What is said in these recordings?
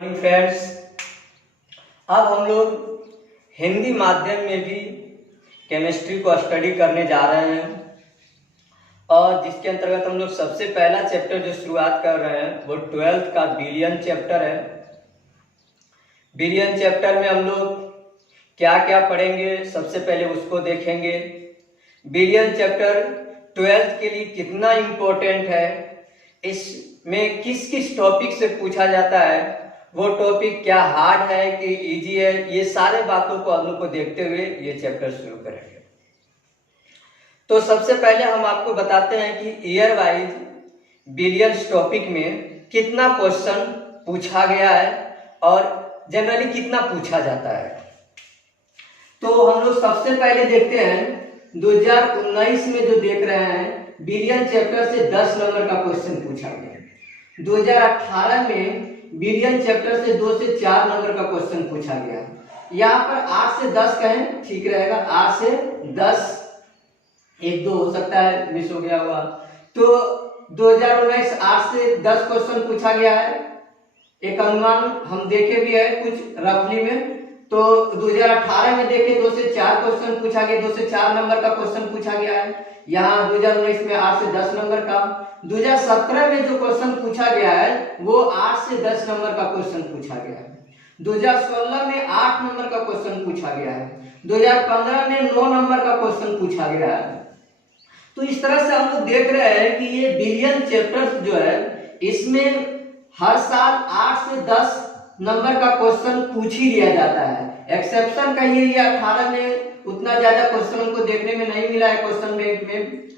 Morning friends. अब हम लोग हिंदी माध्यम में भी केमिस्ट्री को स्टडी करने जा रहे हैं और जिसके अंतर्गत हम लोग सबसे पहला चैप्टर जो शुरुआत कर रहे हैं वो 12th का बिलियन चैप्टर है। बिलियन चैप्टर में हम लोग क्या क्या पढ़ेंगे, सबसे पहले उसको देखेंगे। बिलियन चैप्टर 12th के लिए कितना इम्पोर्टेंट है, इसमें किस किस टॉपिक से पूछा जाता है, वो टॉपिक क्या हार्ड है कि इजी है, ये सारे बातों को हम लोग को देखते हुए ये चैप्टर शुरू करेंगे। तो सबसे पहले हम आपको बताते हैं कि ईयर वाइज बिलियंस टॉपिक में कितना क्वेश्चन पूछा गया है और जनरली कितना पूछा जाता है। तो हम लोग सबसे पहले देखते हैं 2019 में जो देख रहे हैं बिलियन चैप्टर से 10 नंबर का क्वेश्चन पूछा गया। 2018 में बिलियन चैप्टर से 2 से 4 नंबर का क्वेश्चन पूछा गया। यहाँ पर 8 से 10 कहें ठीक रहेगा, 8 से 10, 1-2 हो सकता है मिस हो गया हुआ। तो 2019 8 से 10 क्वेश्चन पूछा गया है। एक अनुमान हम देखे भी है कुछ रफली में। तो 2018 में देखे 2 से 4 क्वेश्चन पूछा गया, 2 से 4 नंबर का क्वेश्चन पूछा गया है। यहाँ 2019 में 8 से 10 नंबर का। 2017 में जो क्वेश्चन पूछा गया है वो 8 से 10 नंबर का क्वेश्चन पूछा गया है। 2016 में 8 नंबर का क्वेश्चन पूछा गया है। 2015 में 9 नंबर का क्वेश्चन पूछा गया है। तो इस तरह से हम लोग देख रहे हैं कि ये बिलियन चैप्टर जो है इसमें हर साल 8 से 10 नंबर का क्वेश्चन पूछ ही लिया जाता है। एक्सेप्शन कहिए ये 18 में उतना ज्यादा क्वेश्चन हमको देखने में नहीं मिला है क्वेश्चन बैंक में।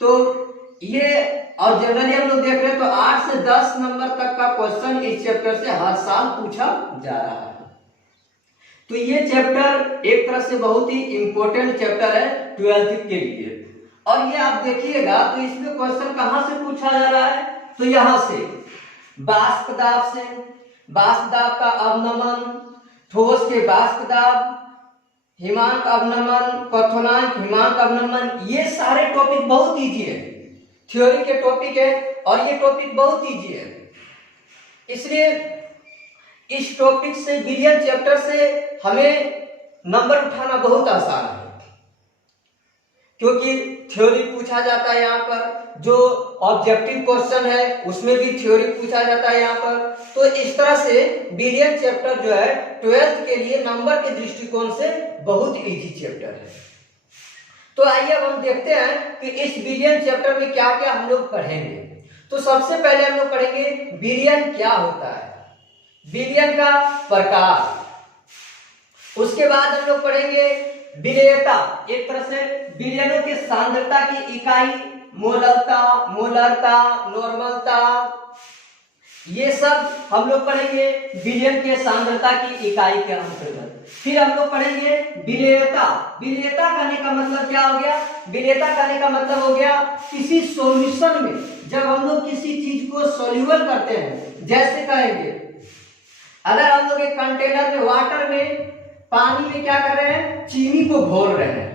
तो ये और जनरली हम लोग देख रहे हैं तो 8 से 10 नंबर तक का क्वेश्चन इस चैप्टर से हर साल पूछा जा रहा है। तो ये चैप्टर एक तरह से बहुत ही इंपॉर्टेंट चैप्टर है 12th के लिए। और ये आप देखिएगा तो इसमें क्वेश्चन कहां से पूछा जा रहा है, तो यहां से वाष्प दाब से, वाष्प दाब का अवनमन, ठोस के वाष्प दाब, हिमांक अवनमन, क्वथनांक हिमांक अवनमन, ये सारे टॉपिक बहुत इजी है, थ्योरी के टॉपिक है और ये टॉपिक बहुत इजी है। इसलिए इस टॉपिक से बिलियन चैप्टर से हमें नंबर उठाना बहुत आसान है क्योंकि थ्योरी पूछा जाता है। यहाँ पर जो ऑब्जेक्टिव क्वेश्चन है उसमें भी थ्योरी पूछा जाता है यहाँ पर। तो इस तरह से बिलियन चैप्टर जो है 12th के लिए नंबर के दृष्टिकोण से बहुत इजी चैप्टर है। तो आइए अब हम देखते हैं कि इस बिलियन चैप्टर में क्या क्या हम लोग पढ़ेंगे। तो सबसे पहले हम लोग पढ़ेंगे बिलियन क्या होता है, बिलियन का प्रकार। उसके बाद हम लोग पढ़ेंगे विलेयता, एक तरह से बिलियनों की सांद्रता की इकाई, मोलरता, मोलरता, नॉर्मलता, ये सब हम लोग पढ़ेंगे बिलियन के सांद्रता की इकाई के अंतर्गत। फिर हम लोग पढ़ेंगे विलेयता। विलेयता कहने का मतलब क्या हो गया, विलेयता कहने का मतलब हो गया किसी सॉल्यूशन में जब हम लोग किसी चीज को सॉल्यूबल करते हैं। जैसे कहेंगे अगर हम लोग एक कंटेनर में वाटर में पानी में क्या कर रहे हैं, चीनी को घोल रहे हैं,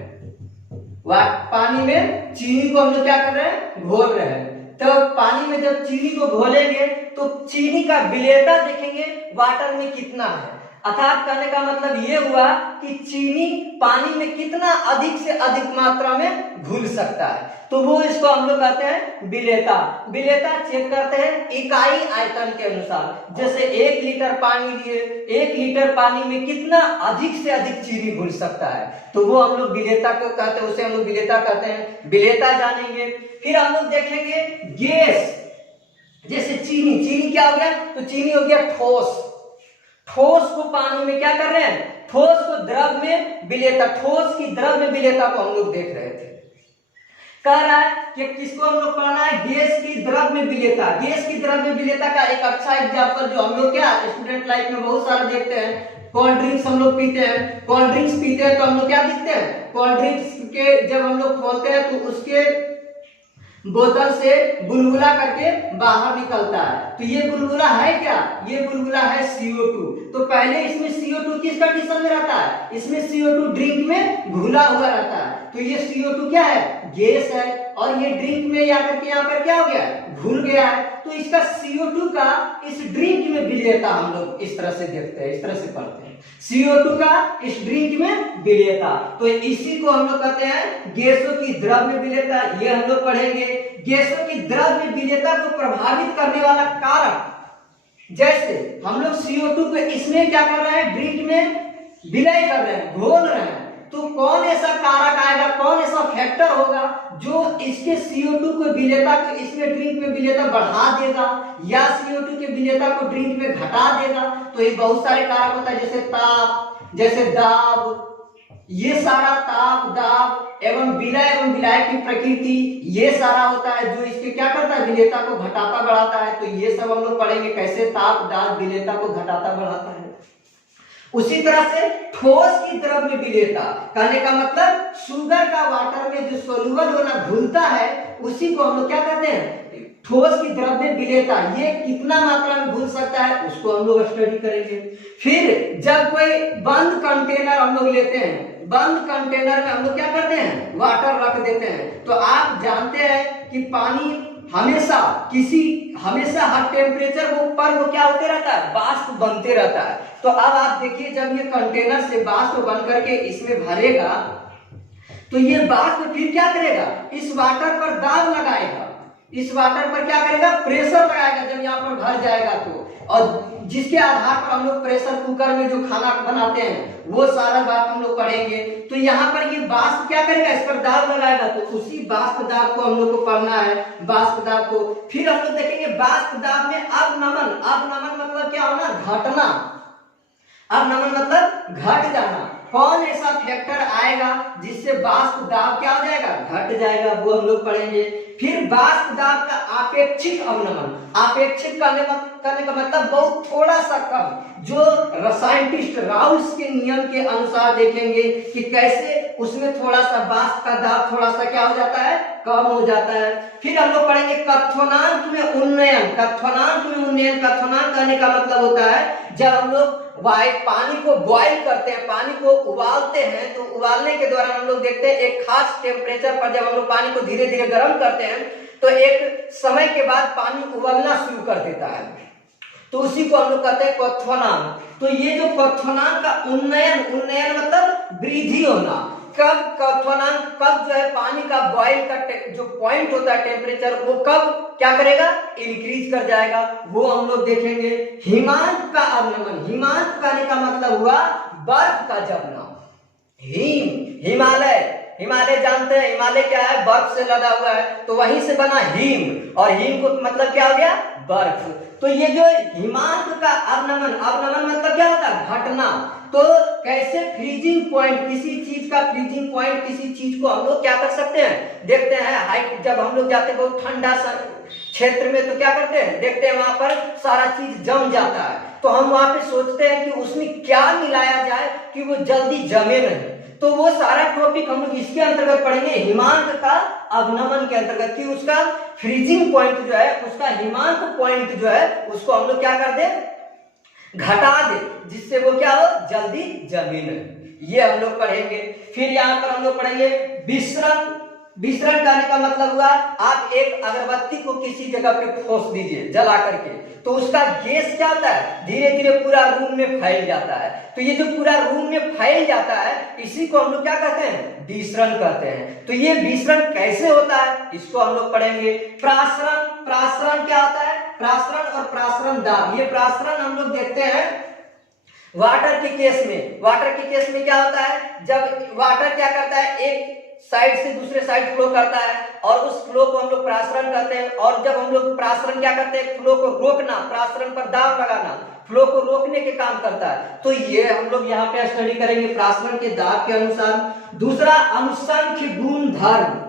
पानी में चीनी को हम लोग क्या कर रहे हैं, घोल रहे हैं। तो पानी में जब चीनी को घोलेंगे तो चीनी का विलेयता देखेंगे वाटर में कितना है। अर्थात कहने का मतलब ये हुआ कि चीनी पानी में कितना अधिक से अधिक मात्रा में घुल सकता है। तो वो इसको हम लोग कहते हैं विलेयता। विलेयता चेक करते हैं इकाई आयतन के अनुसार। जैसे 1 लीटर पानी लिए, 1 लीटर पानी में कितना अधिक से अधिक चीनी घुल सकता है, तो वो हम लोग विलेयता को कहते हैं, उसे हम लोग विलेयता कहते हैं। विलेयता जानेंगे। फिर हम लोग देखेंगे गैस, जैसे चीनी, चीनी क्या हो गया, तो चीनी हो गया ठोस। ठोस को पानी में क्या कर रहे हैं, ठोस को द्रव में विलेयता, ठोस की द्रव में विलेयता को हम लोग देख रहे थे। कह रहा है कि किसको हम लोग पढ़ना है, गैस की द्रव में विलेयता। गैस की द्रव में विलेयता का एक अच्छा एग्जांपल जो हम लोग क्या स्टूडेंट लाइफ में बहुत सारा देखते हैं, कोल्ड ड्रिंक्स हम लोग पीते हैं। कोल्ड ड्रिंक्स पीते हैं तो हम लोग क्या दिखते हैं, कोल्ड ड्रिंक्स के जब हम लोग खोलते हैं तो उसके बोतल से बुलबुला करके बाहर निकलता है। तो ये बुलबुला है क्या, ये बुलबुला है CO2। तो पहले इसमें CO2 किस कंडीशन में रहता है, इसमें CO2 ड्रिंक में घुला हुआ रहता है। तो ये CO2 क्या है, गैस है। और ये ड्रिंक में आकर के यहाँ पर क्या हो गया, घुल गया है। तो इसका CO2 का इस ड्रिंक में विलेयता हम लोग इस तरह से देखते हैं, इस तरह से पढ़ते हैं, CO2 का इस ड्रिंक में विलेयता। तो इसी को हम लोग कहते हैं गैसों की द्रव्य विलेयता। ये हम लोग पढ़ेंगे। गैसों की द्रव्य विलेयता को प्रभावित करने वाला कारक, जैसे हम लोग CO2 को इसमें क्या कर रहे हैं, ड्रिंक में विलय कर रहे हैं, घोल रहे हैं, तो कौन ऐसा कारक आएगा, कौन ऐसा फैक्टर होगा जो इसके CO2 को विलेयता को इसमें ड्रिंक में विलेयता बढ़ा देगा या CO2 के विलेयता को ड्रिंक में घटा देगा। तो ये बहुत सारे कारक होता है, जैसे ताप, जैसे दाब, ये सारा ताप, दाब एवं विलायक की प्रकृति, ये सारा होता है जो इसके क्या करता है, विलेयता को घटाता बढ़ाता है। तो ये सब हम लोग पढ़ेंगे कैसे ताप, दाब विलेयता को घटाता बढ़ाता है। उसी तरह से ठोस की द्रव्य विलेयता, कहने का मतलब शुगर का वाटर में जो सोल्यूबल होना घुलता है उसी को हम लोग क्या कहते हैं, ठोस की द्रव्य विलेयता। ये कितना मात्रा में घुल सकता है उसको हम लोग स्टडी करेंगे। फिर जब कोई बंद कंटेनर हम लोग लेते हैं, बंद कंटेनर में हम लोग क्या करते हैं, वाटर रख देते हैं, तो आप जानते हैं कि पानी हमेशा हर टेम्परेचर पर वो क्या होते रहता है, वाष्प बनते रहता है। तो अब आप देखिए जब ये कंटेनर से वाष्प बन करके इसमें भरेगा तो ये वाष्प फिर क्या करेगा, इस वाटर पर दाब लगाएगा, इस वाटर पर क्या करेगा, प्रेशर लगाएगा जब यहाँ पर भर जाएगा तो, और जिसके आधार पर हम लोग प्रेशर कुकर में जो खाना बनाते हैं वो सारा बात हम लोग पढ़ेंगे। तो यहाँ पर ये वाष्प क्या करेगा, इस पर दाब लगाएगा, तो उसी वाष्प दाब को हम लोग को पढ़ना है, वाष्प दाब को। फिर हम लोग देखेंगे वाष्प दाब में अवनमन, अवनमन मतलब क्या होना, घटना, अवनमन मतलब घट जाना। कौन ऐसा फैक्टर आएगा जिससे वाष्प दाब क्या हो जाएगा, घट जाएगा, वो हम लोग पढ़ेंगे। फिर वाष्प दाब का आपेक्षिक अवनमन, आपेक्षिक करने का मतलब बहुत थोड़ा सा कम, जो साइंटिस्ट राउल्स के नियम के अनुसार देखेंगे कि कैसे उसमें थोड़ा सा वाष्प का दाब थोड़ा सा क्या हो जाता है, कम हो जाता है। फिर हम लोग पढ़ेंगे क्वथनांक में उन्नयन, क्वथनांक में उन्नयन। क्वथनांक करने का मतलब होता है जब हम लोग पानी को बॉईल करते हैं, पानी को उबालते हैं, तो उबालने के दौरान हम लोग देखते हैं एक खास टेम्परेचर पर जब हम लोग पानी को धीरे धीरे गर्म करते हैं तो एक समय के बाद पानी उबलना शुरू कर देता है, तो उसी को हम लोग कहते हैं क्वथनांक। तो ये जो क्वथनांक का उन्नयन, उन्नयन मतलब वृद्धि होना, कब क्वथनांक, कब जो है पानी का बॉईल का जो पॉइंट होता है टेम्परेचर, वो कब क्या करेगा, इंक्रीज कर जाएगा, वो हम लोग देखेंगे। हिमांक का अवनमन, हिमांक कहने का मतलब हुआ बर्फ का जमना। हिमालय, हिमालय जानते हैं, हिमालय क्या है, बर्फ से लदा हुआ है, तो वहीं से बना हिम, और हिम को मतलब क्या हो गया, बर्फ। तो ये जो हिमांक का अवनमन, अवनमन मतलब क्या होता है, घटना। तो कैसे फ्रीजिंग पॉइंट, किसी चीज का फ्रीजिंग पॉइंट, किसी चीज को हम लोग क्या कर सकते हैं, देखते हैं हाइट, जब हम लोग जाते हैं बहुत ठंडा क्षेत्र में तो क्या करते हैं, देखते हैं वहां पर सारा चीज जम जाता है, तो हम वहां पे सोचते हैं कि उसमें क्या मिलाया जाए कि वो जल्दी जमे नहीं। तो वो सारा टॉपिक हम लोग इसके अंतर्गत पढ़ेंगे, हिमांक का अवनमन के अंतर्गत, कि उसका फ्रीजिंग पॉइंट जो है, उसका हिमांक पॉइंट जो है, उसको हम लोग क्या कर दे, घटा दे, जिससे वो क्या हो, जल्दी जमे नहीं। ये हम लोग पढ़ेंगे। फिर यहाँ पर हम लोग पढ़ेंगे विसरण। विसरण करने का मतलब हुआ आप एक अगरबत्ती को किसी जगह पे ठोस दीजिए जला करके, तो उसका गैस क्या होता है, धीरे धीरे पूरा रूम में फैल जाता है। तो ये जो पूरा रूम में फैल जाता है इसी को हम लोग क्या कहते हैं, विसरण कहते हैं। तो ये विसरण कैसे होता है इसको हम लोग पढ़ेंगे। प्रासरण, प्रासरण क्या होता है, प्रासरण और प्रासरण दाब, ये प्रासरण हम लोग देखते हैं वाटर के केस में। वाटर के केस में क्या होता है, जब वाटर क्या करता है, एक साइड से दूसरे साइड फ्लो करता है और उस फ्लो को हम लोग प्रासरण कहते हैं। और जब हम लोग प्रासरण क्या करते हैं, फ्लो को रोकना, प्रासरण पर दाब लगाना, फ्लो को रोकने के काम करता है। तो ये हम लोग यहाँ पे स्टडी करेंगे प्रासरण के दाब के अनुसार। दूसरा अनुसंख्य गुण धर्म,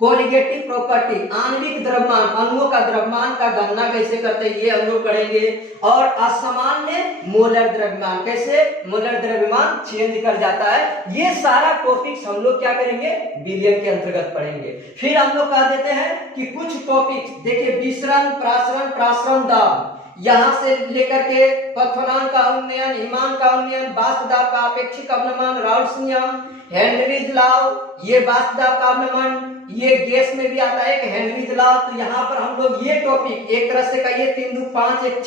कोलिगेटिव प्रॉपर्टी, आणविक द्रव्यमान, अणुओं का द्रव्यमान का गणना कैसे करते हैं ये हम लोग पढ़ेंगे। और असामान्य मोलर द्रव्यमान, कैसे मोलर द्रव्यमान चेंज कर जाता है, ये सारा टॉपिक्स हम लोग क्या करेंगे, विलियम के अंतर्गत पढ़ेंगे। फिर हम लोग कह देते हैं कि कुछ टॉपिक्स देखिए, विसरण, प्रासरण, प्रासरण दाब, यहाँ से लेकर के क्वथनांक का उन्नयन, हिमांक का उन्नयन, वाष्प दाब का अपेक्षिक अवनमन, राउल्ट्स नियम, हेनरीज लॉ, ये वाष्प दाब का अवनमन, ये गैस में भी आता है कि हेनरीज लॉ। तो यहाँ पर हम लोग ये टॉपिक एक तरह से कहिए 3 2 5 1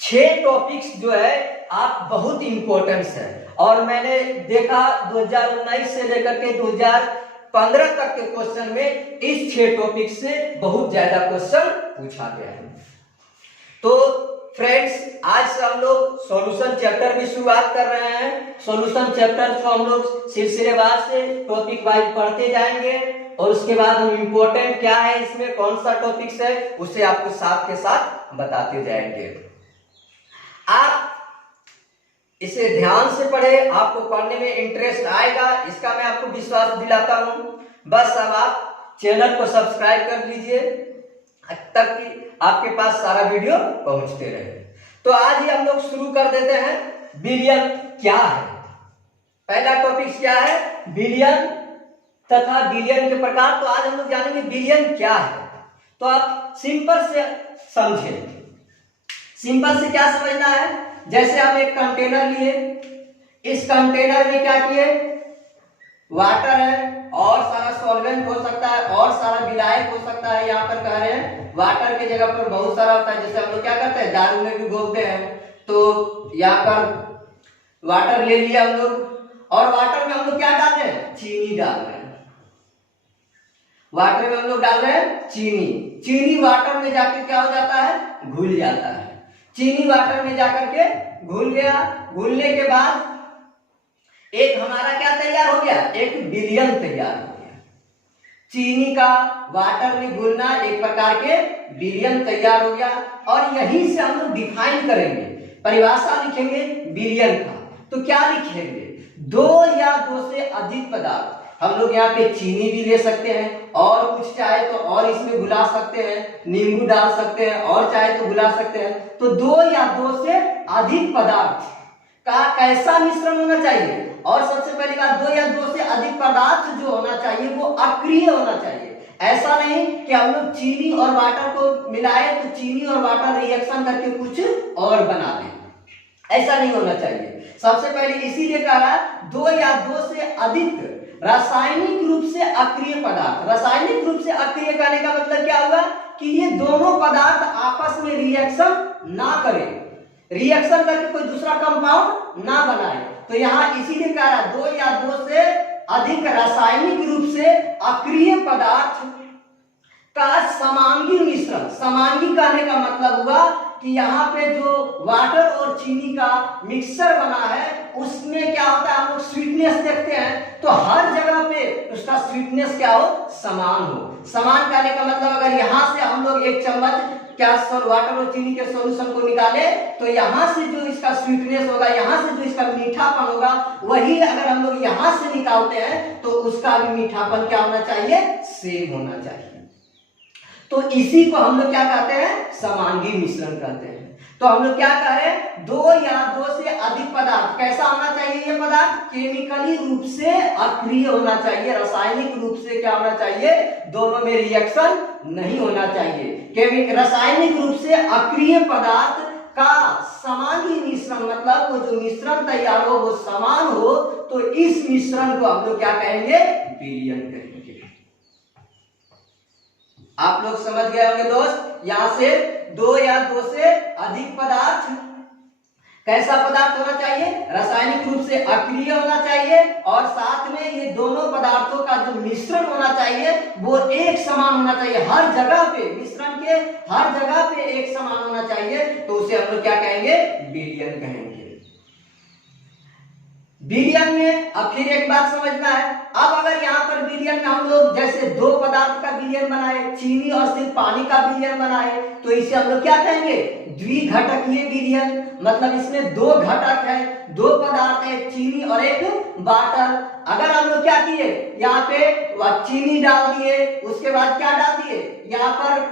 6 टॉपिक्स जो है आप बहुत इंपॉर्टेंस है। और मैंने देखा 2019 से लेकर के 2015 तक के क्वेश्चन में इस 6 टॉपिक से बहुत ज्यादा क्वेश्चन पूछा गया है। तो फ्रेंड्स, आज से हम लोग सॉल्यूशन चैप्टर की शुरुआत कर रहे हैं। सॉल्यूशन चैप्टर को हम लोग सिलसिलेवार से टॉपिक वाइज पढ़ते जाएंगे और उसके बाद हम इम्पोर्टेंट क्या है, इसमें कौन सा टॉपिक्स है, उसे आपको साथ के साथ बताते जाएंगे। आप इसे ध्यान से पढ़े, आपको पढ़ने में इंटरेस्ट आएगा, इसका मैं आपको विश्वास दिलाता हूं। बस अब आप चैनल को सब्सक्राइब कर लीजिए तब कि आपके पास सारा वीडियो पहुंचते रहे। तो आज ही हम लोग शुरू कर देते हैं। विलयन क्या है? पहला टॉपिक क्या है? विलयन तथा विलयन के प्रकार। तो आज हम लोग जानेंगे विलयन क्या है। तो आप सिंपल से समझें। सिंपल से क्या समझना है? जैसे हम एक कंटेनर लिए, इस कंटेनर में क्या किए, वाटर है और सारा सॉल्वेंट हो सकता है और सारा विलायक हो सकता है। यहाँ पर कह रहे हैं वाटर के जगह पर बहुत सारा होता है, जैसे हम लोग क्या करते हैं दारू में भी घोलते हैं। तो यहाँ पर वाटर ले लिया हम लोग और वाटर में हम लोग क्या डाल रहे हैं, चीनी डाल रहे हैं। वाटर में हम लोग डाल रहे हैं चीनी। चीनी वाटर में जाकर क्या हो जाता है, घुल जाता है। चीनी वाटर में जाकर के घुल गया। घुलने के बाद एक हमारा क्या तैयार हो गया, एक विलयन तैयार हो गया। चीनी का वाटर में घुलना एक प्रकार के विलयन तैयार हो गया। और यहीं से हम लोग डिफाइन करेंगे, परिभाषा लिखेंगे विलयन का। तो क्या लिखेंगे, 2 या 2 से अधिक पदार्थ। हम लोग यहाँ पे चीनी भी ले सकते हैं और कुछ चाहे तो और इसमें घुला सकते हैं, नींबू डाल सकते हैं और चाहे तो घुला सकते हैं। तो 2 या 2 से अधिक पदार्थ का कैसा मिश्रण होना चाहिए। और सबसे पहली बात, 2 या 2 से अधिक पदार्थ जो होना चाहिए वो अक्रिय होना चाहिए। ऐसा नहीं कि हम लोग चीनी और वाटर को मिलाए तो चीनी और वाटर रिएक्शन करके कुछ और बना दें, ऐसा नहीं होना चाहिए। सबसे पहले इसीलिए कह रहा है 2 या 2 से अधिक रासायनिक रूप से अक्रिय पदार्थ। रासायनिक रूप से अक्रिय कहने का मतलब क्या होगा कि ये दोनों पदार्थ आपस में रिएक्शन ना करें, रिएक्शन करके कोई दूसरा कंपाउंड ना बनाए। तो यहाँ इसीलिए कह रहा है 2 या 2 से अधिक रासायनिक रूप से अक्रिय पदार्थ का समांगी मिश्रण। समांगी कहने का मतलब हुआ कि यहाँ पे जो वाटर और चीनी का मिक्सचर बना है उसमें क्या होता है, हम लोग स्वीटनेस देखते हैं तो हर जगह पे उसका स्वीटनेस क्या हो, समान हो। समान कहने का मतलब अगर यहाँ से हम लोग 1 चम्मच क्या वाटर और चीनी के सॉल्यूशन को निकाले तो यहाँ से जो इसका स्वीटनेस होगा, यहाँ से जो इसका मीठापन होगा, वही अगर हम लोग यहाँ से निकालते हैं तो उसका भी मीठापन क्या होना चाहिए, सेम होना चाहिए। तो इसी को हम लोग क्या कहते हैं, समांगी मिश्रण कहते हैं। तो हम लोग क्या कह रहे हैं, 2 या 2 से अधिक पदार्थ कैसा होना चाहिए, ये पदार्थ केमिकली रूप से अक्रिय होना चाहिए, रासायनिक रूप से क्या होना चाहिए, दोनों में रिएक्शन नहीं होना चाहिए। रासायनिक रूप से अक्रिय पदार्थ का समांगी मिश्रण, मतलब वो जो मिश्रण तैयार हो वो समान हो, तो इस मिश्रण को हम लोग क्या कहेंगे, विलयन कहेंगे। आप लोग समझ गए होंगे दोस्त। यहां से 2 या 2 से अधिक पदार्थ, कैसा पदार्थ होना चाहिए, रासायनिक रूप से अक्रिय होना चाहिए और साथ में ये दोनों पदार्थों का जो मिश्रण होना चाहिए वो एक समान होना चाहिए। हर जगह पे मिश्रण के हर जगह पे एक समान होना चाहिए, तो उसे हम लोग क्या कहेंगे, विलयन कहेंगे। विलयन में अब फिर एक बात समझना है। अब अगर यहाँ पर विलयन में हम लोग जैसे 2 पदार्थ का विलयन बनाए, चीनी और सिर्फ पानी का विलयन बनाए, तो इसे हम लोग क्या कहेंगे, द्विघटकीय विलयन। मतलब इसमें 2 घटक है, 2 पदार्थ है, चीनी और एक वाटर। अगर हम लोग क्या किए, यहाँ पे चीनी डाल दिए, उसके बाद क्या डाल दिए, यहाँ पर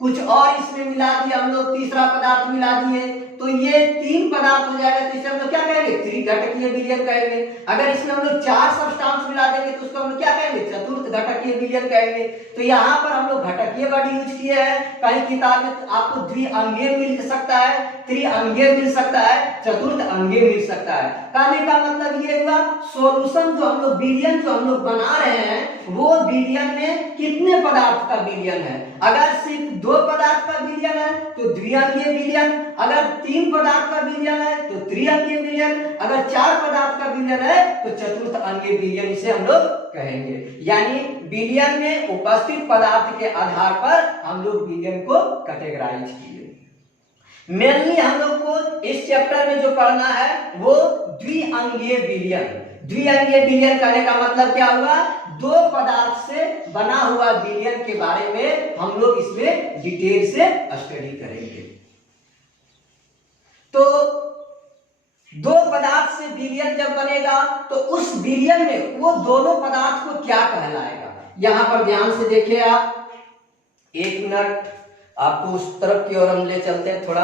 कुछ और इसमें मिला दिया हम लोग, तीसरा पदार्थ मिला दिए, तो ये 3 पदार्थ हो जाएगा। तो इसे हम लोग क्या कहेंगे, त्रिघटकीय विलयन कहेंगे। अगर इसमें हम लोग 4 सब्सटेंस मिला देंगे तो उसको हम लोग क्या कहेंगे, चतुर्थ घटकीय विलयन कहेंगे। तो यहाँ पर हम लोग घटकीय वर्ड यूज किए हैं, कहीं किताब में आपको द्विअंगीय मिल सकता है, त्रिअंगीय मिल सकता है, चतुर्थ अंगीय मिल सकता है। कहने का मतलब ये हुआ सॉल्यूशन जो हम लोग विलयन जो हम लोग बना रहे हैं वो विलयन में कितने पदार्थ का विलयन है। अगर सिर्फ 2 पदार्थ का विलयन है तो द्विअंगीय विलयन, अगर 3 पदार्थ का विलयन है तो त्रिअंगीय विलयन, अगर 4 पदार्थ का विलयन है तो चतुर्थ अंगीय विलयन इसे हम लोग कहेंगे। यानी विलयन में उपस्थित पदार्थ के आधार पर हम लोग विलयन को कैटेगराइज किए। मेनली हम लोग को इस चैप्टर में जो पढ़ना है वो द्विअंगीय विलयन। द्विअंगीय विलयन करने का मतलब क्या हुआ, 2 पदार्थ से बना हुआ विलयन के बारे में हम लोग इसमें डिटेल से स्टडी करेंगे। तो 2 पदार्थ से विलयन जब बनेगा तो उस विलयन में वो दोनों पदार्थ को क्या कहलाएगा, यहां पर ध्यान से देखिए आप। 1 मिनट आपको उस तरफ की ओर हम ले चलते हैं थोड़ा।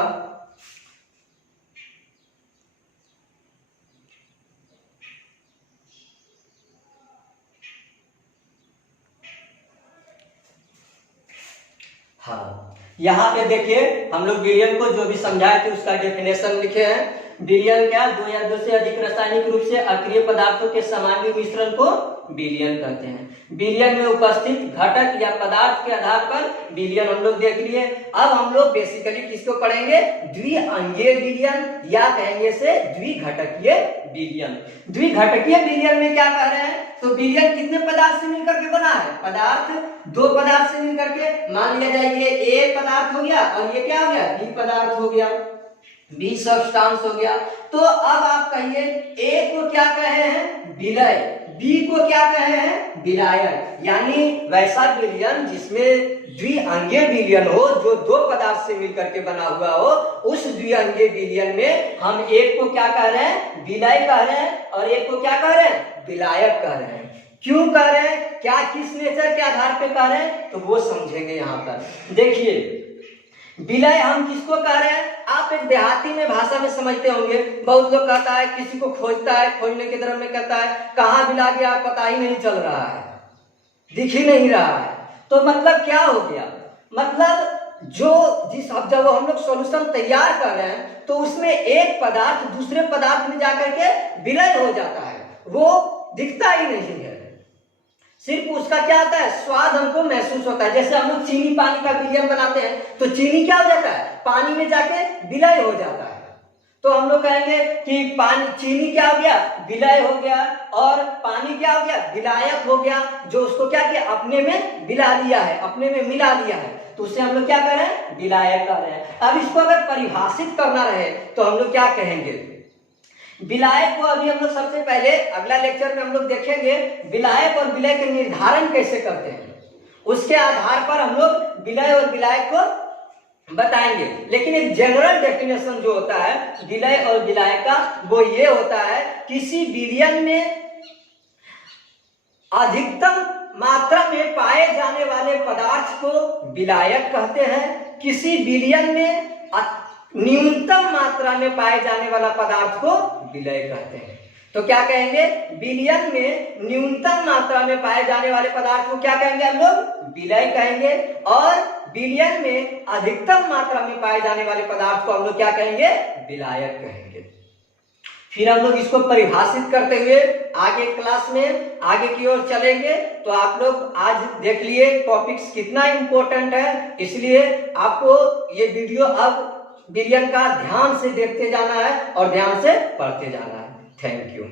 हाँ, यहाँ पे देखिए हम लोग विलयन को जो भी समझाए थे उसका डेफिनेशन लिखे हैं। विलयन क्या, 2 या 2 से अधिक रासायनिक रूप से अक्रिय पदार्थों के सामान्य मिश्रण को विलयन कहते हैं। विलयन में उपस्थित घटक या पदार्थ के आधार पर विलयन हम लोग देख लिए। अब हम लोग बेसिकली किसको पढ़ेंगे, द्विअंगीय विलयन या कहेंगे से द्विघटकीय विलयन। द्विघटकीय विलयन में क्या कह रहे हैं, तो विलयन कितने पदार्थ से मिलकर के बना है, पदार्थ 2 पदार्थ से मिलकर के। मान लिया जाए ये A पदार्थ हो गया और ये क्या हो गया, B पदार्थ हो गया, B सब्सटेंस हो गया। तो अब आप कहिए A को क्या कहे हैं, विलय, B को क्या कहे हैं, विलायक। यानी वैसा विलयन जिसमें द्विअंगीय विलयन हो, जो 2 पदार्थ से मिलकर के बना हुआ हो, उस द्विअंगीय विलयन में हम एक को क्या कह रहे हैं, विलय कह रहे हैं, और एक को क्या कह रहे हैं, विलायक कह रहे हैं। क्यों कह रहे हैं, क्या किस नेचर के आधार पे कह रहे हैं, तो वो समझेंगे यहाँ पर। देखिए विलय हम किसको कह रहे हैं, आप एक देहाती में भाषा में समझते होंगे। बहुत लोग कहता है किसी को खोजता है, खोजने के दौरान में कहता है कहाँ विला गया पता ही नहीं चल रहा है, दिख ही नहीं रहा है। तो मतलब क्या हो गया, मतलब जब हम लोग सॉल्यूशन तैयार कर रहे हैं तो उसमें एक पदार्थ दूसरे पदार्थ में जाकर के विलय हो जाता है, वो दिखता ही नहीं है, सिर्फ उसका क्या होता है, स्वाद हमको महसूस होता है। जैसे हम लोग चीनी पानी का विलयन बनाते हैं तो चीनी क्या हो जाता है, पानी में जाके विलय हो जाता है। तो हम लोग कहेंगे कि पानी, चीनी क्या हो गया, विलय हो गया, और पानी क्या हो गया, विलायक हो गया, जो उसको क्या किया, अपने में मिला लिया है, अपने में मिला लिया है। तो उससे हम लोग क्या कर रहे हैं, विलायक कर रहे हैं। अब इसको अगर परिभाषित करना रहे तो हम लोग क्या कहेंगे, विलायक को अभी हम लोग सबसे पहले अगला लेक्चर में हम लोग देखेंगे विलायक और विलय के निर्धारण कैसे करते हैं, उसके आधार पर हम लोग विलय और विलायक को बताएंगे। लेकिन एक जनरल डेफिनेशन जो होता है विलय और विलायक का, वो ये होता है किसी विलयन में अधिकतम मात्रा में पाए जाने वाले पदार्थ को विलायक कहते हैं, किसी विलयन में न्यूनतम मात्रा में पाए जाने वाला पदार्थ को विलय कहते हैं। तो क्या कहेंगे, विलयन में न्यूनतम मात्रा में पाए जाने वाले पदार्थ को क्या कहेंगे हम लोग, विलय कहेंगे, और विलयन में अधिकतम मात्रा में पाए जाने वाले पदार्थ को हम लोग क्या कहेंगे, विलायक कहेंगे। फिर हम लोग इसको परिभाषित करते हुए आगे क्लास में आगे की ओर चलेंगे। तो आप लोग आज देख लिए टॉपिक्स कितना इंपॉर्टेंट है, इसलिए आपको ये वीडियो अब विलयन का ध्यान से देखते जाना है और ध्यान से पढ़ते जाना है। Thank you.